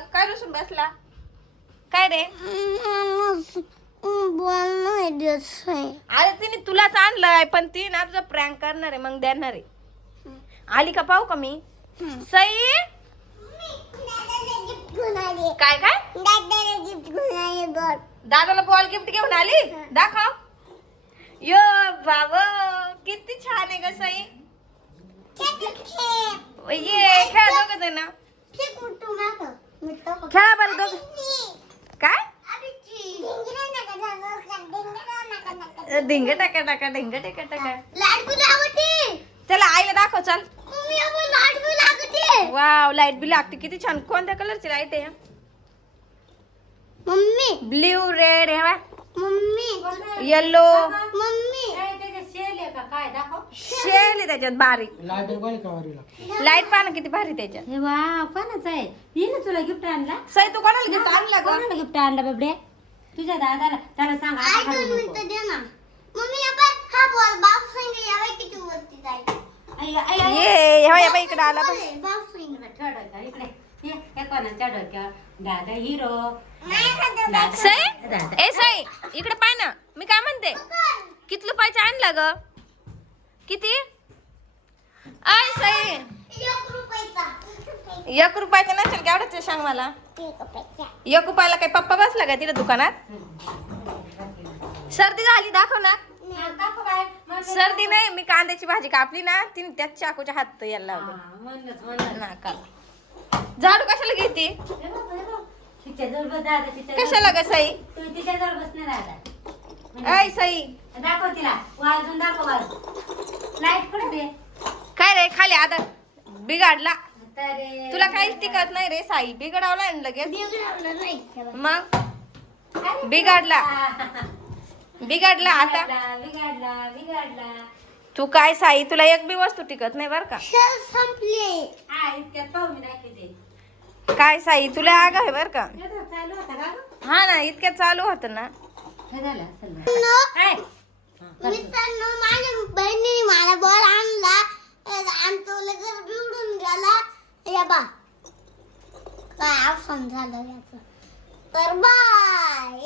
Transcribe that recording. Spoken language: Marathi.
झालं? काय रुसून बसला? काय रे? अरे तिने तुलाच आणलंय, पण ती ना तुझा प्रँक करणार आहे, मग देणार आहे. आली का पाहू का मी? सई काय काय? दादाला बॉल गिफ्ट घेऊन आली. दाखव. यो बाबा किती छान आहे ग सई. ये खेळा दोघ जण. खेळा बरं दोघ. काय ढिंग टाका टाका ढिंग टाका टाका. चला आईला दाखव चल. वाव लाईट बी लागते किती छान. कोणत्या कलरची लाईट आहे? मम्मी ब्ल्यू रेड आहे. मम्मी येलो दाखव. शेल आहे त्याच्यात बारीक. लाईट पाहा किती भारी त्याच्यात. हे वाव कोणाचं आहे? ये ना तुला गिफ्ट आणला. सई तू कोणाला गिफ्ट आणला ग? कोणाला गिफ्ट आणला बाबडे? तुझ्या दादाला. त्याला सांग आता काढू नको. ये ह्या बाई इकडे आला बघ. इकडे ये. हे कोणाच्या डोक्यावर? दादा हिरो. सई ए सई इकडे पाय ना. मी काय म्हणते किती रुपयाचा आणला ग? किती? आय सई 1 रुपयाचा नसेल केवढ्याच सांग मला. 1 रुपयाला काय पप्पा बसला का तिला दुकानात? सर्दी झाली दाखव ना. सर्दी नाही मी कांद्याची भाजी कापली ना तिने त्याच चाकूच्या हात यायला लावलं ना का. झाडू कशाला घेते? कशाला ग सई? तिच्याजवळ बसणार दादा. ऐ सई दाखव तिला. वाजून दाखव. वाजून लाईट कुठे बे? काय रे खाली आता बिघाडला. तर तुला काहीच टिकत नाही रे साई. बिघडवला लगेच. मग बिघाडला बिघाडला आता. बिघाडला. तू काय साई तुला एक बी वस्तू टिकत नाही बर का. संपले. हा इतक्यात पाहू मी दाखवते. काय साई तुला आग आहे बर का. चालू होता का? हा ना इतक्यात चालू होत ना. हे झालं असेल. मित्रांनो माझ्या बहिणीने मला बॉल आणला आणि तो लगेच बिघडून गेला. या बा काय ऑप्शन झालं याचं. तर बाय.